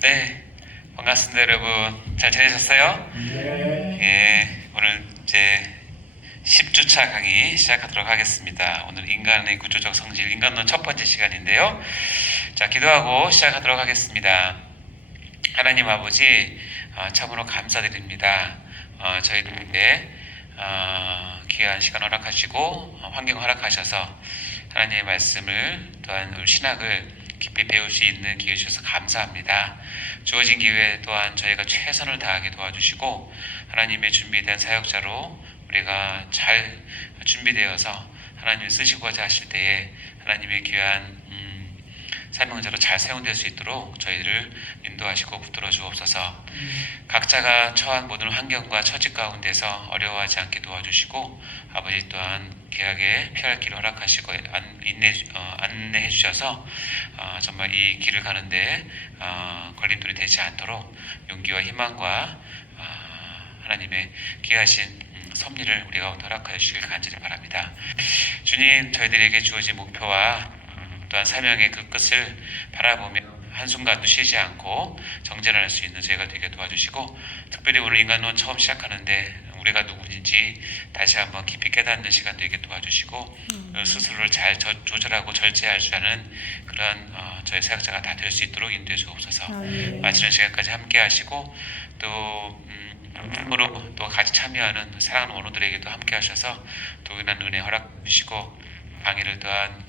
네, 반갑습니다, 여러분. 잘 지내셨어요? 네. 예, 오늘 이제 10주차 강의 시작하도록 하겠습니다. 오늘 인간의 구조적 성질, 인간론 첫 번째 시간인데요. 자, 기도하고 시작하도록 하겠습니다. 하나님 아버지, 참으로 감사드립니다. 저희들에게 귀한 시간 허락하시고 환경 허락하셔서 하나님의 말씀을 또한 우리 신학을 깊이 배울 수 있는 기회 주셔서 감사합니다. 주어진 기회 또한 저희가 최선을 다하게 도와주시고 하나님의 준비된 사역자로 우리가 잘 준비되어서 하나님을 쓰시고자 하실 때에 하나님의 귀한 사명자로 잘 사용될 수 있도록 저희를 인도하시고 붙들어 주옵소서. 각자가 처한 모든 환경과 처지 가운데서 어려워하지 않게 도와주시고 아버지 또한 귀하게 피할 길을 허락하시고 안내해 주셔서 정말 이 길을 가는데 걸림돌이 되지 않도록 용기와 희망과 하나님의 귀하신 섭리를 우리가 허락하여 주시길 간절히 바랍니다. 주님, 저희들에게 주어진 목표와 또한 사명의 그 끝을 바라보며 한순간도 쉬지 않고 정진할 수 있는 저희가 되게 도와주시고, 특별히 오늘 인간론 처음 시작하는데 우리가 누구인지 다시 한번 깊이 깨닫는 시간 되게 도와주시고 스스로를 잘 조절하고 절제할 줄 아는 그런 저희 사역자가 다 될 수 있도록 인도해 주옵소서. 마치는 시간까지 함께 하시고 또 으로 또 같이 참여하는 사랑하는 원우들에게도 함께 하셔서 동일한 은혜 허락 주시고 강의를 또한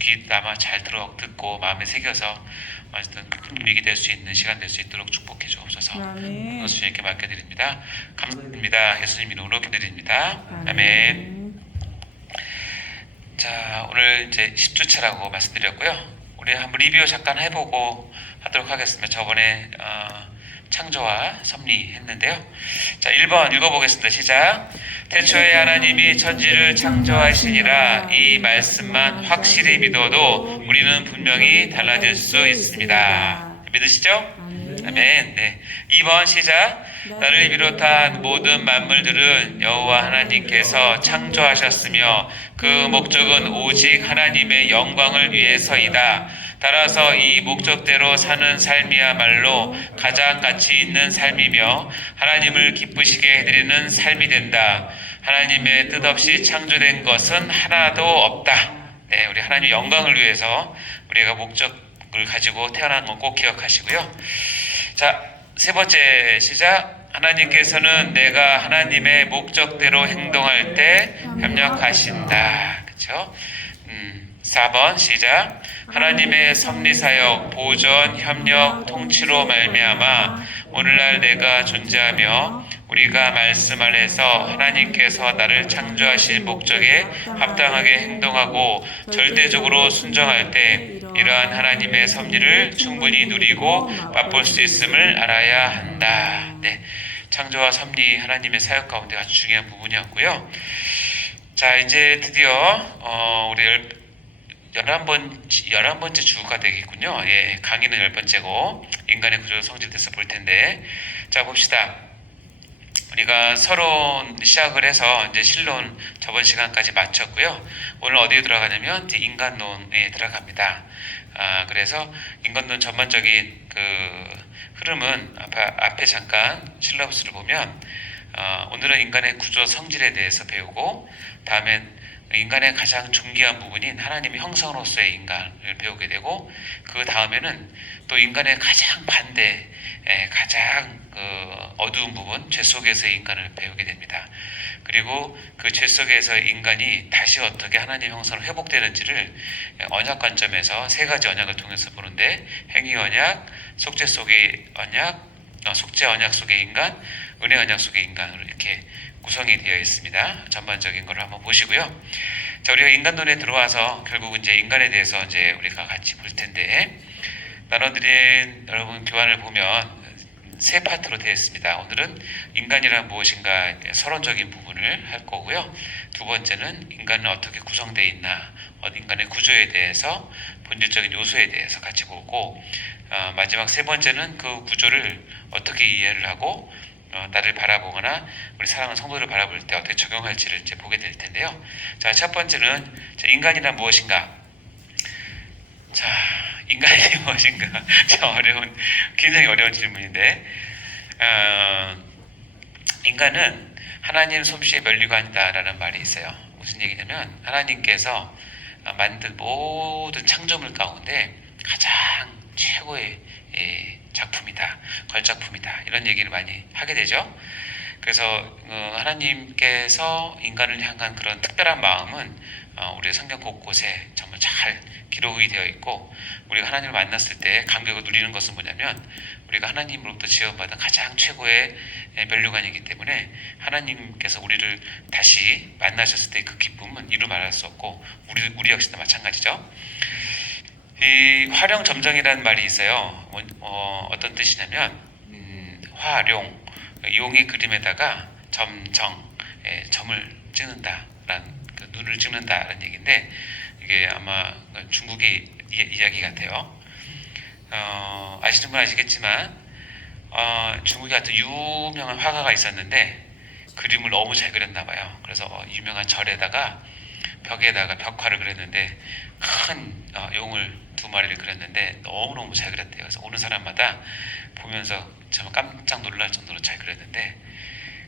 귀담아 잘 듣고 마음에 새겨서 어쨌든 큰 유익이 될 수 있는 시간 될 수 있도록 축복해 주옵소서. 예수님께 맡겨드립니다. 감사드립니다. 예수님 이름으로 기도드립니다. 아멘. 자, 오늘 이제 10주차라고 말씀드렸고요. 우리 한번 리뷰 잠깐 해보고 하도록 하겠습니다. 저번에 창조와 섭리 했는데요. 자, 1번 읽어보겠습니다. 시작. 태초에 하나님이 천지를 창조하시니라. 이 말씀만 확실히 믿어도 우리는 분명히 달라질 수 있습니다. 믿으시죠? 아멘. 네. 2번 시작. 나를 비롯한 모든 만물들은 여호와 하나님께서 창조하셨으며 그 목적은 오직 하나님의 영광을 위해서이다. 따라서 이 목적대로 사는 삶이야말로 가장 가치 있는 삶이며 하나님을 기쁘시게 해드리는 삶이 된다. 하나님의 뜻 없이 창조된 것은 하나도 없다. 네, 우리 하나님의 영광을 위해서 우리가 목적을 가지고 태어난 건 꼭 기억하시고요. 자, 세 번째 시작. 하나님께서는 내가 하나님의 목적대로 행동할 때 협력하신다. 그렇죠? 4번 시작. 하나님의 섭리사역, 보존, 협력, 통치로 말미암아 오늘날 내가 존재하며 우리가 말씀 안에서 하나님께서 나를 창조하신 목적에 합당하게 행동하고 절대적으로 순종할 때 이러한 하나님의 섭리를 충분히 누리고 맛볼 수 있음을 알아야 한다. 네, 창조와 섭리 하나님의 사역 가운데 아주 중요한 부분이었고요. 자, 이제 드디어 우리 11번째 주가 되겠군요. 예, 강의는 10번째고 인간의 구조 성질돼서 볼 텐데, 자 봅시다. 우리가 서론 시작을 해서 이제 실론 저번 시간까지 마쳤고요. 오늘 어디에 들어가냐면 이제 인간론에 들어갑니다. 그래서 인간론 전반적인 그 흐름은 앞에 잠깐 실러브스를 보면 오늘은 인간의 구조 성질에 대해서 배우고, 다음엔 인간의 가장 존귀한 부분인 하나님의 형상으로서의 인간을 배우게 되고, 그 다음에는 또 인간의 가장 반대, 가장 어두운 부분, 죄 속에서의 인간을 배우게 됩니다. 그리고 그 죄 속에서의 인간이 다시 어떻게 하나님의 형상으로 회복되는지를 언약 관점에서 세 가지 언약을 통해서 보는데, 행위 언약, 속죄 속의 언약, 속죄 언약 속의 인간, 은혜 언약 속의 인간으로 이렇게 구성이 되어 있습니다. 전반적인 걸 한번 보시고요. 자, 우리가 인간론에 들어와서 결국은 이제 인간에 대해서 이제 우리가 같이 볼 텐데, 나눠드린 여러분 교환을 보면 세 파트로 되어 있습니다. 오늘은 인간이란 무엇인가 서론적인 부분을 할 거고요. 두 번째는 인간은 어떻게 구성되어 있나, 인간의 구조에 대해서, 본질적인 요소에 대해서 같이 보고, 마지막 세 번째는 그 구조를 어떻게 이해를 하고 나를 바라보거나 우리 사랑하는 성도를 바라볼 때 어떻게 적용할지를 이제 보게 될 텐데요. 자, 첫 번째는 인간이란 무엇인가? 자, 인간이 무엇인가? 참 굉장히 어려운 질문인데, 인간은 하나님 솜씨의 면류관이다라는 말이 있어요. 무슨 얘기냐면 하나님께서 만든 모든 창조물 가운데 가장 최고의 작품이다, 걸작품이다, 이런 얘기를 많이 하게 되죠. 그래서 하나님께서 인간을 향한 그런 특별한 마음은 우리 성경 곳곳에 정말 잘 기록이 되어 있고, 우리가 하나님을 만났을 때 감격을 누리는 것은 뭐냐면 우리가 하나님으로부터 지원받은 가장 최고의 면류관이기 때문에 하나님께서 우리를 다시 만나셨을 때 그 기쁨은 이루 말할 수 없고, 우리 역시도 마찬가지죠. 이 화령점정이라는 말이 있어요. 어떤 뜻이냐면 화룡, 용의 그림에다가 점정, 점을 찍는다라는, 그 눈을 찍는다라는 얘기인데, 이게 아마 중국의 이야기 같아요. 아시는 분 아시겠지만 중국에 하여튼 유명한 화가가 있었는데 그림을 너무 잘 그렸나 봐요. 그래서 유명한 절에다가 벽에다가 벽화를 그렸는데 큰 용을 2마리를 그렸는데 너무너무 잘 그렸대요. 그래서 오는 사람마다 보면서 정말 깜짝 놀랄 정도로 잘 그렸는데,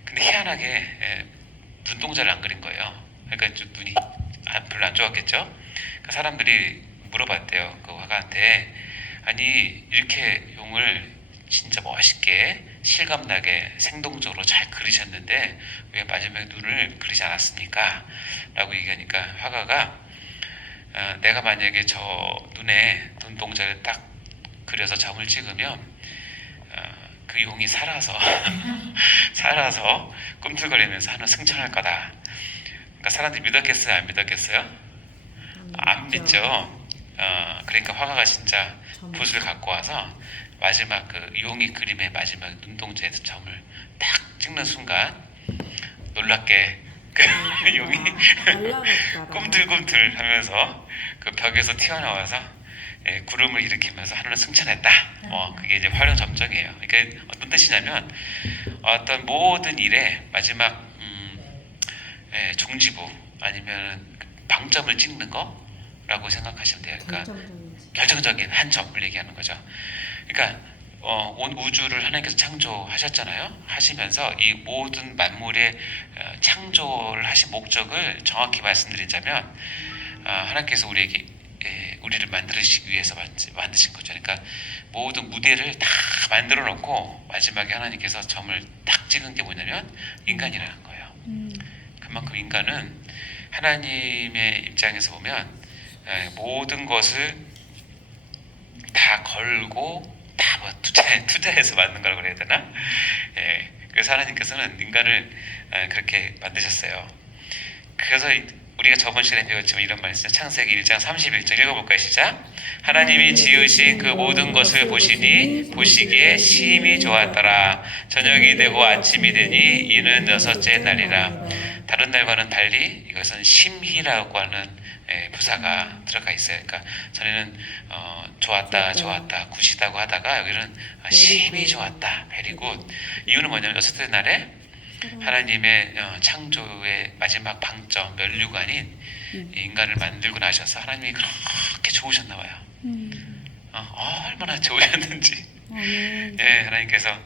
근데 희한하게 눈동자를 안 그린 거예요. 그러니까 좀 눈이 별로 안 좋았겠죠. 그러니까 사람들이 물어봤대요, 그 화가한테. 아니, 이렇게 용을 진짜 멋있게 실감나게 생동적으로 잘 그리셨는데 왜 마지막에 눈을 그리지 않았습니까? 라고 얘기하니까 화가가 내가 만약에 저 눈에 눈동자를 딱 그려서 점을 찍으면 그 용이 살아서 살아서 꿈틀거리면서 하는 승천할 거다. 그러니까 사람들이 믿었겠어요, 안 믿었겠어요? 안 믿죠. 그러니까 화가가 진짜 붓을 갖고 와서 마지막 그 용이 그림의 마지막 눈동자에서 점을 딱 찍는 순간 놀랍게 그 용이 꿈틀꿈틀 하면서 그 벽에서 튀어나와서 구름을 일으키면서 하늘을 승천했다. 그게 이제 화령점정이에요. 그러니까 어떤 뜻이냐면 어떤 모든 일의 마지막 종지부 아니면 방점을 찍는 거라고 생각하시면 돼요. 그러니까 결정적인 한 점을 얘기하는 거죠. 그러니까 온 우주를 하나님께서 창조하셨잖아요. 하시면서 이 모든 만물의 창조를 하신 목적을 정확히 말씀드리자면 하나님께서 우리를 만드시기 위해서 만드신 거죠. 그러니까 모든 무대를 다 만들어 놓고 마지막에 하나님께서 점을 딱 찍은 게 뭐냐면 인간이라는 거예요. 그만큼 인간은 하나님의 입장에서 보면 모든 것을 다 걸고 다 투자해서 만든 거라고 그래야 되나? 그래서 하나님께서는 인간을 그렇게 만드셨어요. 그래서 우리가 저번 시간에 배웠지만 이런 말이 있어요. 창세기 1장 31절 읽어볼까요? 시작. 하나님이 지으신 그 모든 것을 보시니 보시기에 심히 좋았더라. 저녁이 되고 아침이 되니 이는 6째 날이라. 다른 날과는 달리 이것은 심히라고 하는 부사가 들어가 있어요. 그러니까 전에는 좋았다, 굿이다고 하다가 여기는 심히 좋았다, very good. 이유는 뭐냐면 6째 날에 하나님의 창조의 마지막 방점, 면류관인 인간을 만들고 나셔서 하나님이 그렇게 좋으셨나 봐요. 얼마나 좋으셨는지. 하나님께서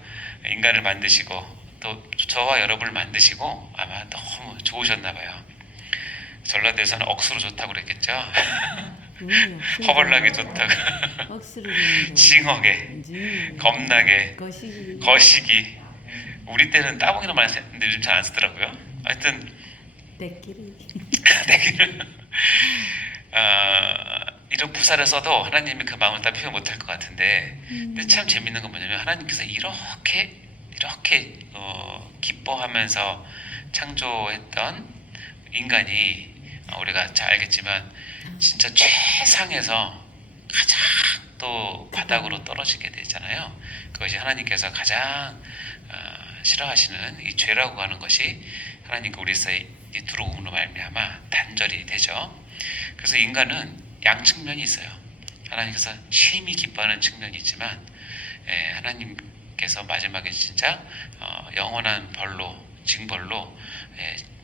인간을 만드시고 또 저와 여러분을 만드시고 아마 너무 좋으셨나 봐요. 전라도에서는 억수로 좋다고 그랬겠죠. 허벌나게 좋다고. 징하게, 겁나게, 거시기. 우리 때는 따봉이라고 많이 썼는데 요즘 잘 안 쓰더라고요. 하여튼 내기를 이런 부사를 써도 하나님이 그 마음을 다 표현 못할 것 같은데, 근데 참 재밌는 건 뭐냐면 하나님께서 이렇게 기뻐하면서 창조했던 인간이 우리가 잘 알겠지만 진짜 최상에서 가장 또 바닥으로 떨어지게 되잖아요. 그것이 하나님께서 가장 싫어하시는 이 죄라고 하는 것이 하나님과 우리 사이에 들어옴으로 말미암아 단절이 되죠. 그래서 인간은 양측면이 있어요. 하나님께서 심히 기뻐하는 측면이 있지만 하나님께서 마지막에 진짜 영원한 벌로, 징벌로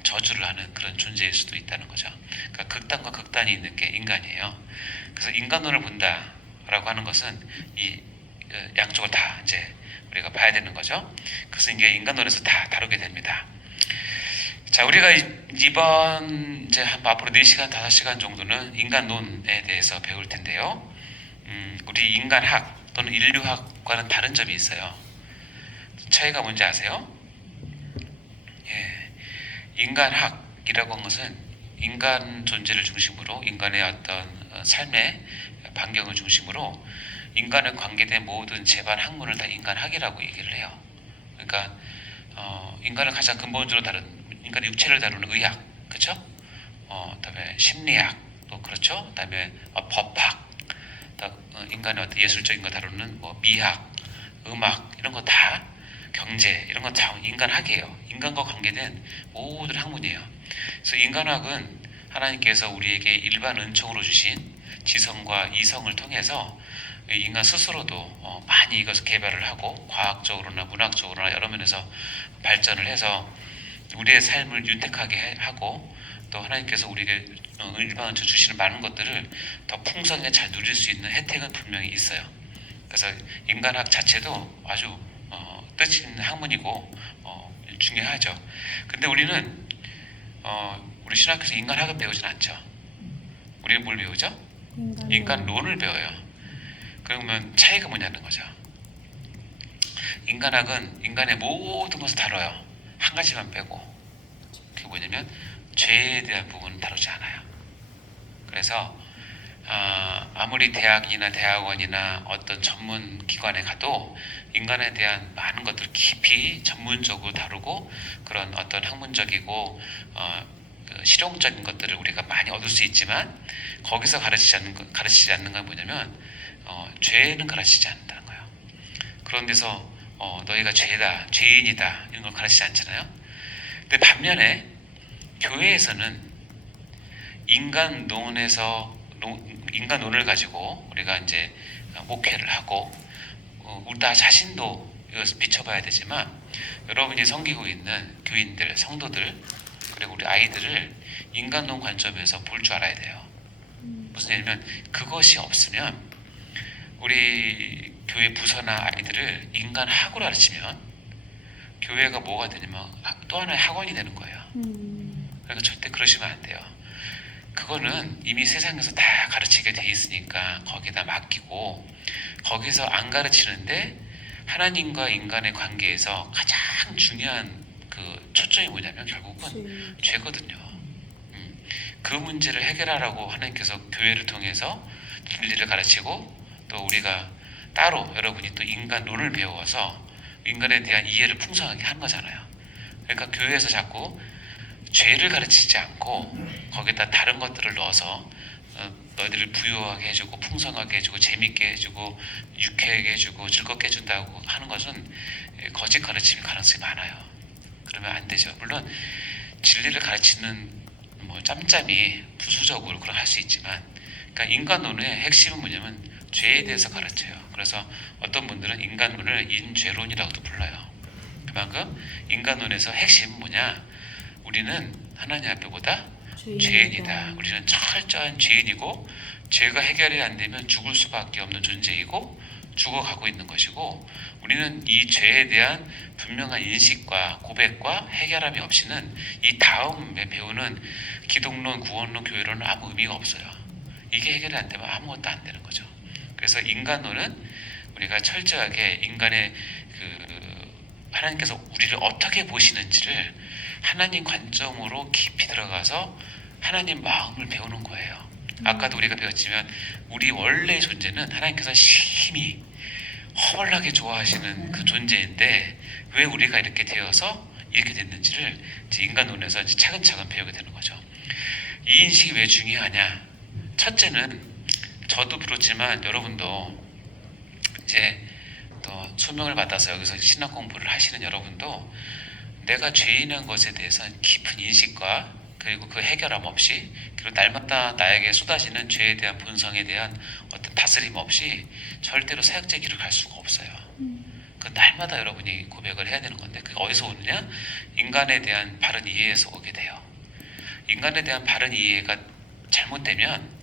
저주를 하는 그런 존재일 수도 있다는 거죠. 그러니까 극단과 극단이 있는 게 인간이에요. 그래서 인간론을 본다. 라고 하는 것은 이 양쪽을 다 이제 우리가 봐야 되는 거죠. 그래서 이제 인간론에서 다 다루게 됩니다. 자, 우리가 이번 이제 앞으로 4시간, 5시간 정도는 인간론에 대해서 배울 텐데요. 우리 인간학 또는 인류학과는 다른 점이 있어요. 차이가 뭔지 아세요? 예, 인간학이라고 하는 것은 인간 존재를 중심으로 인간의 어떤 삶의 반경을 중심으로 인간에 관계된 모든 재반 학문을 다 인간학이라고 얘기를 해요. 그러니까 인간을 가장 근본적으로 다룬 인간의 육체를 다루는 의학, 그렇죠? 그다음에 심리학, 또 그렇죠? 그다음에 법학, 인간의 어떤 예술적인 거 다루는 뭐 미학, 음악 이런 거 다 경제 이런 거 다 인간학이에요. 인간과 관계된 모든 학문이에요. 그래서 인간학은 하나님께서 우리에게 일반 은총으로 주신 지성과 이성을 통해서 인간 스스로도 많이 이것을 개발을 하고 과학적으로나 문학적으로나 여러 면에서 발전을 해서 우리의 삶을 윤택하게 하고 또 하나님께서 우리에게 일반 은총 주시는 많은 것들을 더 풍성하게 잘 누릴 수 있는 혜택은 분명히 있어요. 그래서 인간학 자체도 아주 뜻 있는 학문이고 중요하죠. 근데 우리는 우리 신학교에서 인간학을 배우진 않죠. 우리는 뭘 배우죠? 인간론을 배워요. 그러면 차이가 뭐냐는 거죠. 인간학은 인간의 모든 것을 다뤄요. 한 가지만 빼고. 그게 뭐냐면 죄에 대한 부분은 다루지 않아요. 그래서 아무리 대학이나 대학원이나 어떤 전문 기관에 가도 인간에 대한 많은 것들을 깊이 전문적으로 다루고 그런 어떤 학문적이고 실용적인 것들을 우리가 많이 얻을 수 있지만 거기서 가르치지 않는 건 뭐냐면 죄는 가르치지 않는다는 거예요. 그런 데서 너희가 죄다, 죄인이다 이런 걸 가르치지 않잖아요. 근데 반면에 교회에서는 인간론을 가지고 우리가 이제 목회를 하고 우리 나 자신도 이것을 비춰봐야 되지만 여러분이 섬기고 있는 교인들, 성도들 그리고 우리 아이들을 인간론 관점에서 볼 줄 알아야 돼요. 무슨 얘기냐면 그것이 없으면 우리 교회 부서나 아이들을 인간학으로 가르치면 교회가 뭐가 되냐면 또 하나의 학원이 되는 거예요. 그러니까 절대 그러시면 안 돼요. 그거는 이미 세상에서 다 가르치게 돼 있으니까 거기다 맡기고 거기서 안 가르치는데 하나님과 인간의 관계에서 가장 중요한 그 초점이 뭐냐면 결국은 죄거든요. 그 문제를 해결하라고 하나님께서 교회를 통해서 진리를 가르치고 또 우리가 따로 여러분이 또 인간론을 배워서 인간에 대한 이해를 풍성하게 하는 거잖아요. 그러니까 교회에서 자꾸 죄를 가르치지 않고 거기다 다른 것들을 넣어서 너희들을 부유하게 해주고 풍성하게 해주고 재밌게 해주고 유쾌하게 해주고 즐겁게 해준다고 하는 것은 거짓 가르침일 가능성이 많아요. 그러면 안 되죠. 물론 진리를 가르치는 뭐 짬짬이 부수적으로 그걸 할 수 있지만 그러니까 인간론의 핵심은 뭐냐면 죄에 대해서 가르쳐요. 그래서 어떤 분들은 인간론을 인죄론이라고도 불러요. 그만큼 인간론에서 핵심은 뭐냐? 우리는 하나님 앞에 보다 죄인이다. 우리는 철저한 죄인이고 죄가 해결이 안 되면 죽을 수밖에 없는 존재이고 죽어가고 있는 것이고 우리는 이 죄에 대한 분명한 인식과 고백과 해결함이 없이는 이 다음에 배우는 기독론, 구원론, 교회론은 아무 의미가 없어요. 이게 해결이 안 되면 아무것도 안 되는 거죠. 그래서 인간론은 우리가 철저하게 인간의 하나님께서 우리를 어떻게 보시는지를 하나님 관점으로 깊이 들어가서 하나님 마음을 배우는 거예요. 아까도 우리가 배웠지만 우리 원래 존재는 하나님께서 심히 허벌나게 좋아하시는 그 존재인데 왜 우리가 이렇게 되어서 이렇게 됐는지를 이제 인간론에서 이제 차근차근 배우게 되는 거죠. 이 인식이 왜 중요하냐? 첫째는 저도 그렇지만 여러분도 이제 또 소명을 받아서 여기서 신학 공부를 하시는 여러분도 내가 죄인인 것에 대해서 깊은 인식과 그리고 그 해결함 없이 그리고 날마다 나에게 쏟아지는 죄에 대한 본성에 대한 어떤 다스림 없이 절대로 사역자 길을 갈 수가 없어요. 그 날마다 여러분이 고백을 해야 되는 건데 그게 어디서 오느냐? 인간에 대한 바른 이해에서 오게 돼요. 인간에 대한 바른 이해가 잘못되면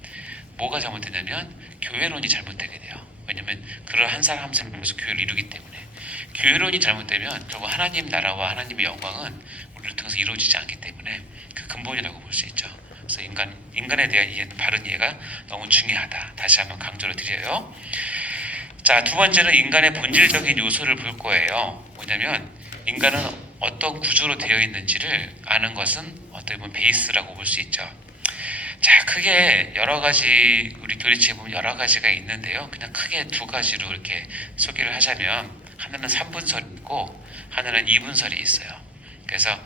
뭐가 잘못되냐면 교회론이 잘못되게 돼요. 왜냐면 그런 한 사람 한 사람에서 교회를 이루기 때문에. 교회론이 잘못되면 결국 하나님 나라와 하나님의 영광은 우리를 통해서 이루어지지 않기 때문에 그 근본이라고 볼 수 있죠. 그래서 인간에 대한 이해, 바른 이해가 너무 중요하다. 다시 한번 강조를 드려요. 자, 두 번째는 인간의 본질적인 요소를 볼 거예요. 뭐냐면 인간은 어떤 구조로 되어 있는지를 아는 것은 어떻게 보면 베이스라고 볼 수 있죠. 자, 크게 여러 가지 우리 교리체에 보면 여러 가지가 있는데요. 그냥 크게 두 가지로 이렇게 소개를 하자면 하나는 3분설이 있고 하나는 2분설이 있어요. 그래서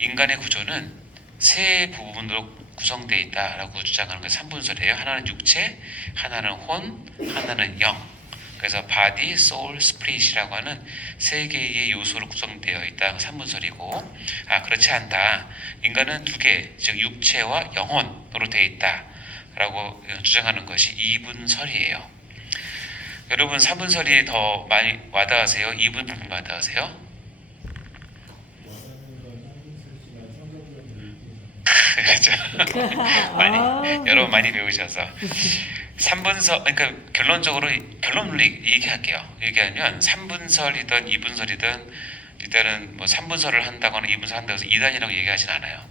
인간의 구조는 세 부분으로 구성되어 있다라고 주장하는 게 3분설이에요. 하나는 육체, 하나는 혼, 하나는 영. 그래서 body, soul, spirit이라고 하는 세 개의 요소로 구성되어 있다. 3분설이고, 그렇지 않다. 인간은 두 개, 즉 육체와 영혼으로 되어 있다라고 주장하는 것이 2분설이에요. 여러분 3분설이 더 많이 와닿으세요? 2분설이 와닿으세요? 그렇죠. 여러분 많이 배우셔서 3분설, 그러니까 결론적으로 결론을 얘기할게요. 얘기하면 3분설이든 2분설이든 일단은 뭐 3분설을 한다거나 2분설 한다고 해서 이단이라고 얘기하진 않아요.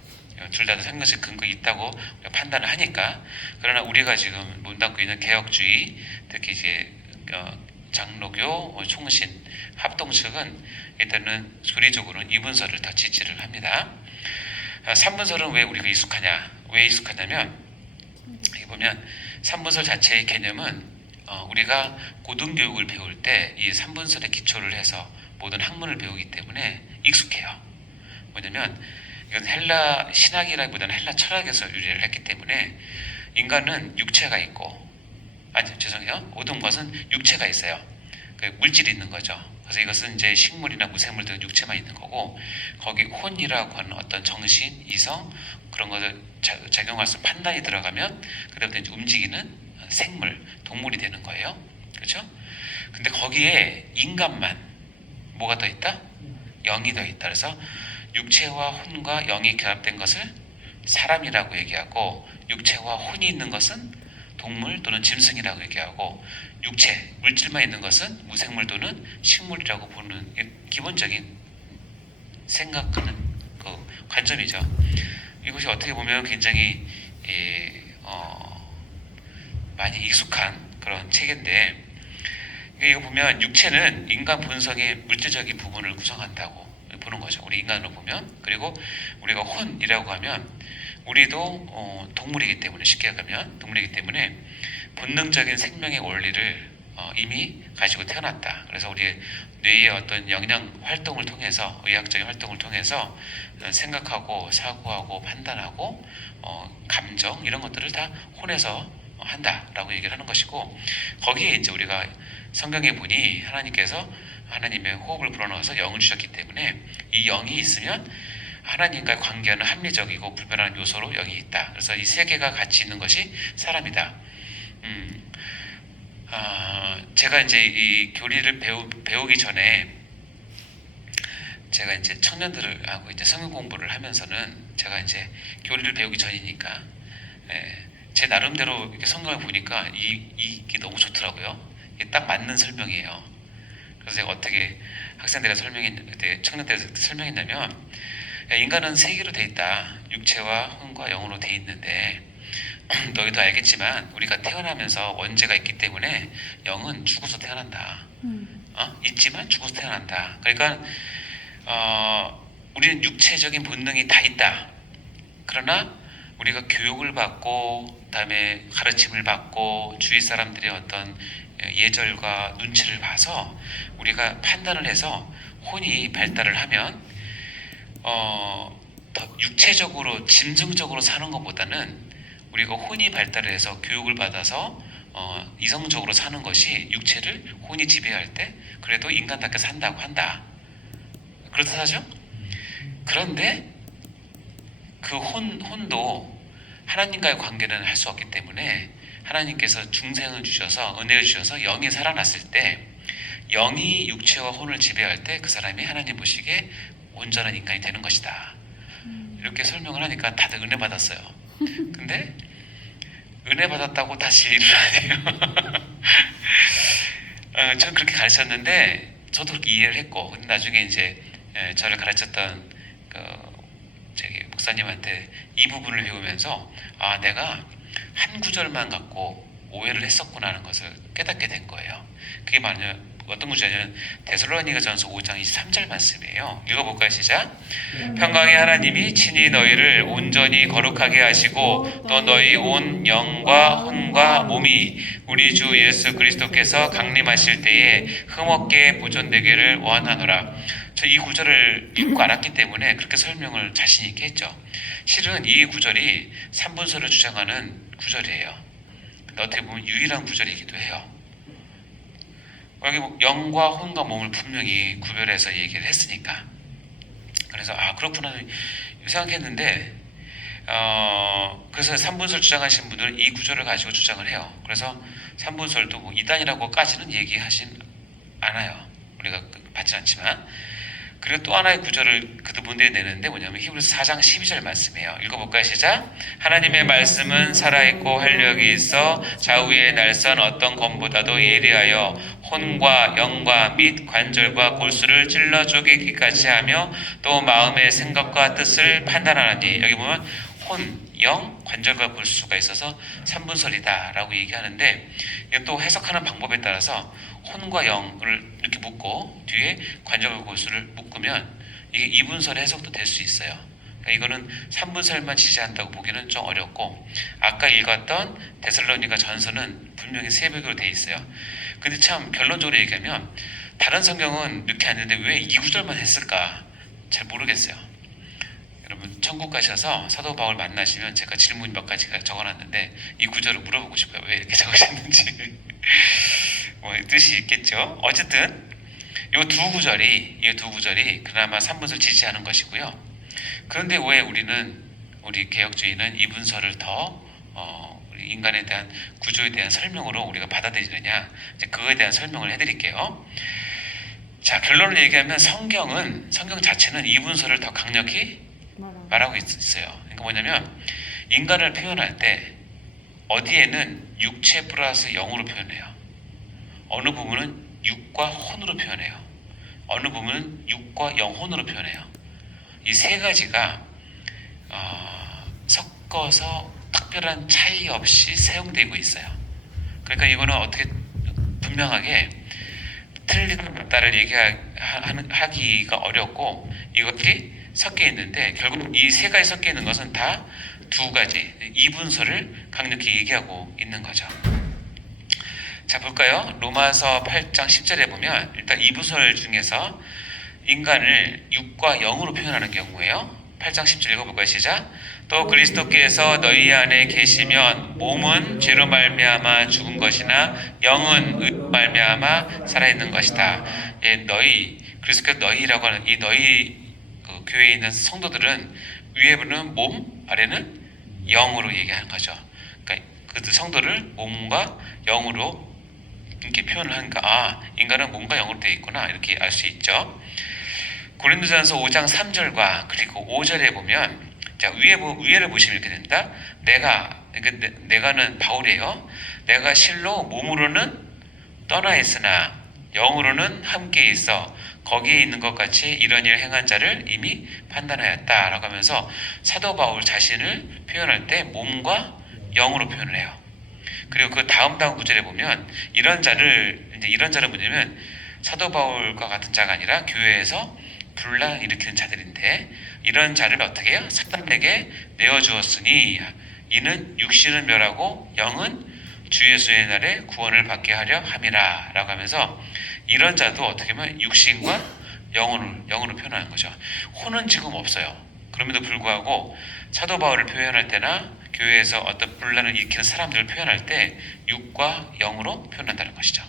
둘 다 상관식 근거 있다고 판단을 하니까. 그러나 우리가 지금 몸담고 있는 개혁주의, 특히 이제 장로교, 총신, 합동 측은 일단은 교리적으로는 2분설을 더 지지를 합니다. 3분설은 왜 우리가 익숙하냐? 왜 익숙하냐면 여기 보면 3분설 자체의 개념은 우리가 고등교육을 배울 때 이 3분설에 기초를 해서 모든 학문을 배우기 때문에 익숙해요. 뭐냐면 이건 헬라 신학이라기보다는 헬라 철학에서 유래를 했기 때문에 인간은 육체가 있고, 죄송해요. 모든 것은 육체가 있어요. 그 물질이 있는 거죠. 그래서 이것은 이제 식물이나 무생물 등 육체만 있는 거고, 거기 혼이라고 하는 어떤 정신, 이성 그런 것을 작용할 수 판단이 들어가면 그다음부터 이제 움직이는 생물, 동물이 되는 거예요. 그렇죠? 근데 거기에 인간만 뭐가 더 있다? 영이 더 있다. 그래서 육체와 혼과 영이 결합된 것을 사람이라고 얘기하고, 육체와 혼이 있는 것은 동물 또는 짐승이라고 얘기하고, 육체, 물질만 있는 것은 무생물 또는 식물이라고 보는 기본적인 생각하는 그 관점이죠. 이것이 어떻게 보면 굉장히 많이 익숙한 그런 책인데, 이거 보면 육체는 인간 본성의 물질적인 부분을 구성한다고 보는 거죠. 우리 인간으로 보면. 그리고 우리가 혼이라고 하면 우리도 동물이기 때문에, 쉽게 가면 동물이기 때문에 본능적인 생명의 원리를 이미 가지고 태어났다. 그래서 우리 뇌의 어떤 영양 활동을 통해서, 의학적인 활동을 통해서 생각하고 사고하고 판단하고 감정 이런 것들을 다 혼에서 한다라고 얘기를 하는 것이고, 거기에 이제 우리가 성경에 보니 하나님께서 하나님의 호흡을 불어넣어서 영을 주셨기 때문에 이 영이 있으면 하나님과 관계하는 합리적이고 불변하는 요소로 영이 있다. 그래서 이 세 개가 같이 있는 것이 사람이다. 제가 이제 이 교리를 배우기 전에, 제가 이제 청년들을 하고 이제 성경 공부를 하면서는, 제가 이제 교리를 배우기 전이니까 제 나름대로 이렇게 성경을 보니까 이게 너무 좋더라고요. 이게 딱 맞는 설명이에요. 그래서 제가 어떻게 학생들한테 청년들한테 설명했냐면, 인간은 세 개로 돼 있다. 육체와 혼과 영으로 돼 있는데 너희도 알겠지만 우리가 태어나면서 원죄가 있기 때문에 영은 죽어서 태어난다. 있지만 죽어서 태어난다. 그러니까 우리는 육체적인 본능이 다 있다. 그러나 우리가 교육을 받고 그다음에 가르침을 받고 주위 사람들의 어떤 예절과 눈치를 봐서 우리가 판단을 해서 혼이 발달을 하면 더 육체적으로 짐승적으로 사는 것보다는 우리가 혼이 발달을 해서 교육을 받아서 이성적으로 사는 것이, 육체를 혼이 지배할 때 그래도 인간답게 산다고 한다. 그렇다 하죠? 그런데 그 혼도 하나님과의 관계는 할 수 없기 때문에 하나님께서 중생을 주셔서, 은혜를 주셔서 영이 살아났을 때, 영이 육체와 혼을 지배할 때 그 사람이 하나님 보시기에 온전한 인간이 되는 것이다. 이렇게 설명을 하니까 다들 은혜 받았어요. 근데 은혜 받았다고 다시 일을 안 해요. 저는 그렇게 가르쳤는데 저도 그렇게 이해를 했고, 근데 나중에 이제 저를 가르쳤던 그 저기 목사님한테 이 부분을 배우면서 아, 내가 한 구절만 갖고 오해를 했었구나 하는 것을 깨닫게 된 거예요. 그게 어떤 구절이냐면 데살로니가전서 5장 23절 말씀이에요. 읽어볼까요? 시작. 평강의 하나님이 친히 너희를 온전히 거룩하게 하시고 또 너희 온 영과 혼과 몸이 우리 주 예수 그리스도께서 강림하실 때에 흠없게 보존되기를 원하노라. 저 이 구절을 읽고 알았기 때문에 그렇게 설명을 자신 있게 했죠. 실은 이 구절이 삼분서를 주장하는 구절이에요. 근데 어떻게 보면 유일한 구절이기도 해요. 여기 영과 혼과 몸을 분명히 구별해서 얘기를 했으니까. 그래서 그렇구나 생각했는데 그래서 삼분설 주장하시는 분들은 이 구절을 가지고 주장을 해요. 그래서 삼분설도 뭐 이단이라고까지는 얘기하진 않아요. 우리가 받지 않지만. 그리고 또 하나의 구절을 그분들이 내는데 뭐냐면 히브리서 4장 12절 말씀이에요. 읽어볼까요? 시작. 하나님의 말씀은 살아있고 활력이 있어 좌우의 날선 어떤 검보다도 예리하여 혼과 영과 및 관절과 골수를 찔러 쪼개기까지 하며 또 마음의 생각과 뜻을 판단하나니. 여기 보면 혼, 영, 관절과 골수가 있어서 삼분설이다라고 얘기하는데 이건 또 해석하는 방법에 따라서 혼과 영을 이렇게 묶고 뒤에 관절과 골수를 묶으면 이게 이분설의 해석도 될 수 있어요. 그러니까 이거는 삼분설만 지지한다고 보기는 좀 어렵고 아까 읽었던 데살로니가 전서는 분명히 세배교로 돼 있어요. 근데 참 결론적으로 얘기하면 다른 성경은 이렇게 안 했는데 왜 이 구절만 했을까 잘 모르겠어요. 여러분 천국 가셔서 사도 바울 만나시면 제가 질문 몇 가지 적어놨는데 이 구절을 물어보고 싶어요. 왜 이렇게 적으셨는지. 뭐 뜻이 있겠죠. 어쨌든 이 두 구절이 그나마 삼분설 지지하는 것이고요. 그런데 왜 우리 개혁주의는 이분설을 더 우리 인간에 대한 구조에 대한 설명으로 우리가 받아들이느냐? 이제 그거에 대한 설명을 해드릴게요. 자, 결론을 얘기하면 성경 자체는 이분설을 더 강력히 말하고 있어요. 그러니까 뭐냐면 인간을 표현할 때 어디에는 육체 플러스 영으로 표현해요. 어느 부분은 육과 혼으로 표현해요. 어느 부분은 육과 영혼으로 표현해요. 이 세 가지가 섞어서 특별한 차이 없이 사용되고 있어요. 그러니까 이거는 어떻게 분명하게 틀리다 맞다를 얘기하기가 어렵고 이것이 섞여 있는데 결국 이 세 가지 섞여 있는 것은 다 두 가지 이분설을 강력히 얘기하고 있는 거죠. 자, 볼까요? 로마서 8장 10절에 보면 일단 이분설 중에서 인간을 육과 영으로 표현하는 경우에요. 8장 10절 읽어볼까요? 시작. 또 그리스도께서 너희 안에 계시면 몸은 죄로 말미암아 죽은 것이나 영은 의로 말미암아 살아있는 것이다. 예, 그리스도께서 너희라고 하는 이 너희 교회에 있는 성도들은 위에는 몸, 아래는 영으로 얘기하는 거죠. 그러니까 그 성도를 몸과 영으로 이렇게 표현을 하니까 인간은 몸과 영으로 되어 있구나 이렇게 알 수 있죠. 고린도전서 5장 3절과 그리고 5절에 보면 자 위에를 보시면 이렇게 된다. 내가는 바울이에요. 내가 실로 몸으로는 떠나 있으나 영으로는 함께 있어 거기에 있는 것 같이 이런 일을 행한 자를 이미 판단하였다라고 하면서 사도 바울 자신을 표현할 때 몸과 영으로 표현을 해요. 그리고 그 다음 구절에 보면 이런 자는 뭐냐면 사도 바울과 같은 자가 아니라 교회에서 분란 일으키는 자들인데 이런 자를 어떻게 해요? 사단에게 내어주었으니 이는 육신은 멸하고 영은 주 예수의 날에 구원을 받게 하려 함이라 라고 하면서 이런 자도 어떻게 보면 육신과 영으로 표현하는 거죠. 혼은 지금 없어요. 그럼에도 불구하고 사도 바울을 표현할 때나 교회에서 어떤 분란을 일으키는 사람들을 표현할 때 육과 영으로 표현한다는 것이죠.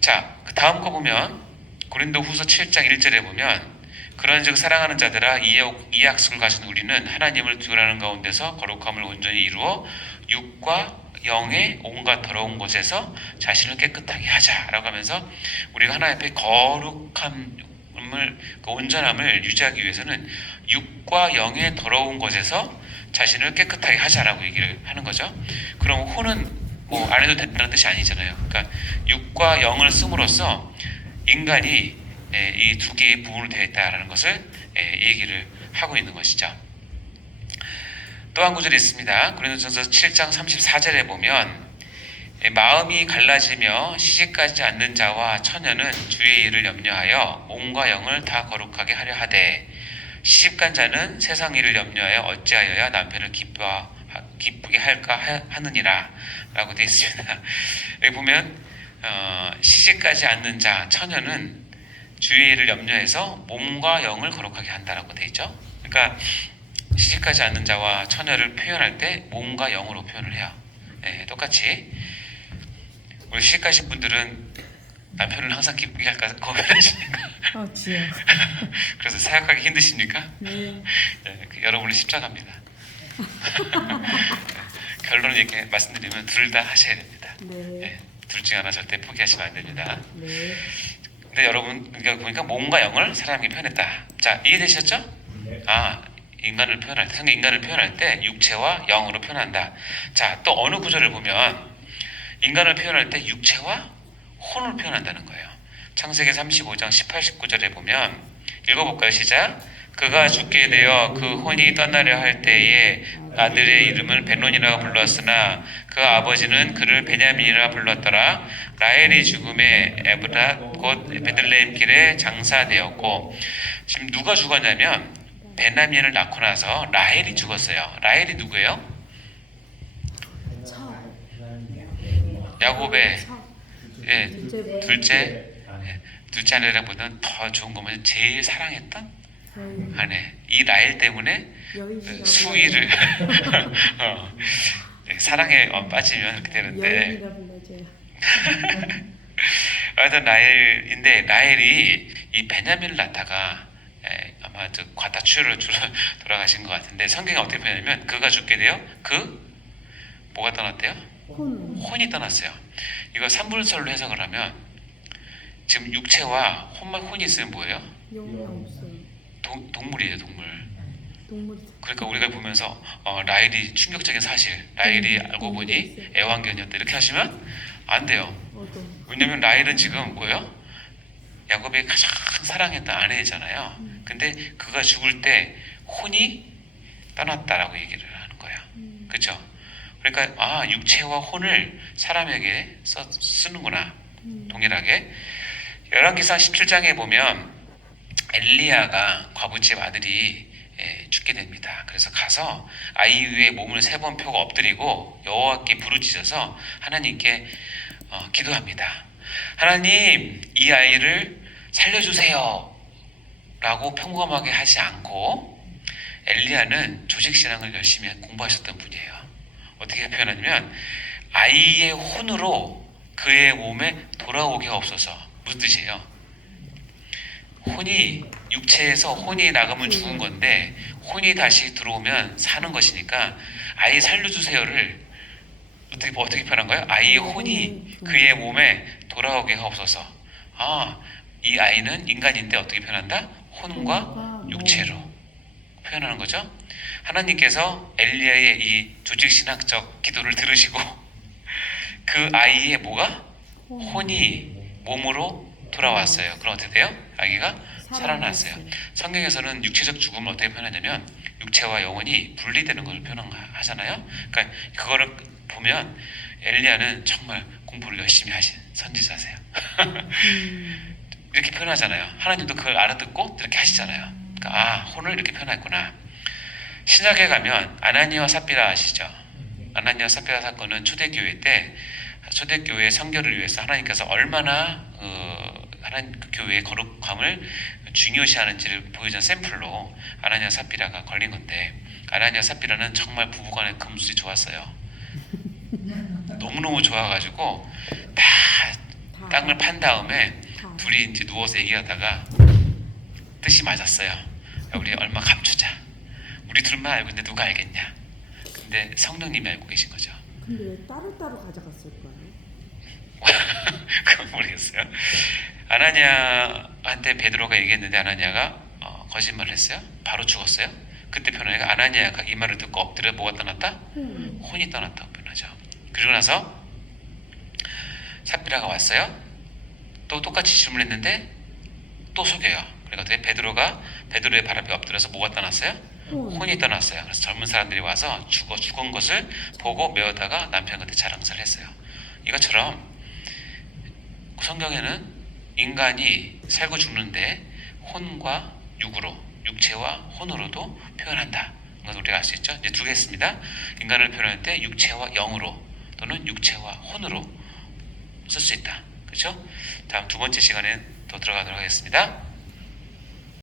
자, 그 다음 거 보면 고린도후서 7장 1절에 보면 그런즉 사랑하는 자들아 이 약속을 가진 우리는 하나님을 두려워하는 가운데서 거룩함을 온전히 이루어 육과 영의 온갖 더러운 곳에서 자신을 깨끗하게 하자라고 하면서 우리가 하나님 앞에 거룩함을 온전함을 유지하기 위해서는 육과 영의 더러운 곳에서 자신을 깨끗하게 하자라고 얘기를 하는 거죠. 그럼 혼은 뭐 안 해도 된다는 뜻이 아니잖아요. 그러니까 육과 영을 씀으로써 인간이 이 두 개의 부분으로 되어 있다라는 것을 얘기를 하고 있는 것이죠. 또 한 구절이 있습니다. 고린도전서 7장 34절에 보면 마음이 갈라지며 시집가지 않는 자와 처녀는 주의 일을 염려하여 몸과 영을 다 거룩하게 하려 하되 시집간 자는 세상 일을 염려하여 어찌하여야 남편을 기쁘게 할까 하느니라 라고 되어 있습니다. 여기 보면 시집가지 않는 자 처녀는 주의 일을 염려해서 몸과 영을 거룩하게 한다라고 되어 있죠. 그러니까 시집가지 않는 자와 처녀를 표현할 때 몸과 영으로 표현을 해요. 똑같이 우리 시집가신 분들은 남편을 항상 기쁘게 할까 고민하십니까? 지요. 그래서 사역하기 힘드십니까? 네. 여러분을 십자가입니다. 결론을 이렇게 말씀드리면 둘 다 하셔야 됩니다. 네. 둘 중 하나 절대 포기하시면 안 됩니다. 네. 근데 여러분 보니까 몸과 영을 사람에게 표현했다. 자, 이해되셨죠? 인간을 표현할 때, 성경 인간을 표현할 때 육체와 영으로 표현한다. 자, 또 어느 구절을 보면 인간을 표현할 때 육체와 혼을 표현한다는 거예요. 창세기 35장 18, 19절에 보면 읽어볼까요? 시작. 그가 죽게 되어 그 혼이 떠나려 할 때에 아들의 이름은 벤론이라고 불렀으나 그 아버지는 그를 베냐민이라 불렀더라. 라헬이 죽음에 에브라 곧 베들레헴 길에 장사되었고, 지금 누가 죽었냐면 베냐민을 낳고 나서 라헬이 죽었어요. 라헬이 누구예요? 야곱의 둘째 아내라보다는 더 좋은 거면 제일 사랑했던 아내. 이 라헬 때문에 수위를 사랑에 빠지면 그렇게 되는데 하여튼 라헬인데 라헬이 이 베냐민을 낳다가 아마 과다출혈로 돌아가신 것 같은데 성경이 어떻게 표현하냐면 그가 죽게 돼요. 뭐가 떠났대요? 혼이 떠났어요. 이거 3분설로 해석을 하면 지금 육체와 혼이 있으면 뭐예요? 영이 없어요. 동물이에요, 동물. 동물이. 그러니까 우리가 보면서 라헬이 충격적인 사실, 라헬이 알고 보니 애완견이었다 이렇게 하시면 안 돼요. 왜냐면 라헬은 지금 뭐예요? 야곱이 가장 사랑했던 아내잖아요. 근데 그가 죽을 때 혼이 떠났다라고 얘기를 하는 거예요. 그렇죠? 그러니까 육체와 혼을 사람에게 쓰는구나. 동일하게. 열왕기상 17장에 보면 엘리야가 과부집 아들이 죽게 됩니다. 그래서 가서 아이 위에 몸을 3번 펴고 엎드리고 여호와께 부르짖어서 하나님께 기도합니다. 하나님, 이 아이를 살려주세요 라고 평범하게 하지 않고 엘리야는 조직신앙을 열심히 공부하셨던 분이에요. 어떻게 표현하냐면 아이의 혼으로 그의 몸에 돌아오게 없어서. 무슨 뜻이에요? 혼이 육체에서 혼이 나가면 죽은 건데 혼이 다시 들어오면 사는 것이니까 아이 살려주세요를 어떻게 표현한 거예요? 아이의 혼이 그의 몸에 돌아오게 하옵소서. 이 아이는 인간인데 어떻게 표현한다? 혼과 육체로 표현하는 거죠. 하나님께서 엘리야의 이 조직신학적 기도를 들으시고 그 아이의 혼이 몸으로 돌아왔어요. 그럼 어떻게 돼요? 아기가 살아났어요. 성경에서는 육체적 죽음을 어떻게 표현하냐면 육체와 영혼이 분리되는 것을 표현하잖아요. 그러니까 그거를 보면 엘리야는 정말 공부를 열심히 하신 선지자세요. 이렇게 표현하잖아요. 하나님도 그걸 알아듣고 이렇게 하시잖아요. 그러니까 혼을 이렇게 표현했구나. 신약에 가면 아나니아와 삽비라 아시죠? 아나니아와 삽비라 사건은 초대교회 때 초대교회 선교를 위해서 하나님께서 얼마나 하나님 교회의 거룩함을 중요시하는지를 보여준 샘플로 아나니아 삽비라가 걸린 건데, 아나니아 삽비라는 정말 부부간의 금술이 좋았어요. 너무너무 좋아가지고 다 땅을 판 다음에 둘이 이제 누워서 얘기하다가 뜻이 맞았어요. 우리 얼마 감추자. 우리 둘만 알고 있는데 누가 알겠냐. 근데 성령님이 알고 계신 거죠. 근데 왜 따로따로 가져갔을까요? 그건 모르겠어요. 아나니아한테 베드로가 얘기했는데 아나니아가 거짓말을 했어요. 바로 죽었어요. 그때 표현하니까 아나니아가 이 말을 듣고 엎드려 뭐가 떠났다? 혼이 떠났다고 표현하죠. 그리고 나서 삽비라가 왔어요. 또 똑같이 질문했는데 또 속여요. 그러니까 어떻게 베드로의 발 앞에 엎드려서 뭐가 떠났어요? 혼이 떠났어요. 그래서 젊은 사람들이 와서 죽은 것을 보고 메어다가 남편 곁에 자랑스를 했어요. 이것처럼 성경에는 인간이 살고 죽는데 혼과 육으로, 육체와 혼으로도 표현한다. 이건 우리가 알 수 있죠. 이제 두 개 있습니다. 인간을 표현할 때 육체와 영으로 또는 육체와 혼으로 쓸 수 있다. 그렇죠? 다음 두 번째 시간에 또 들어가도록 하겠습니다.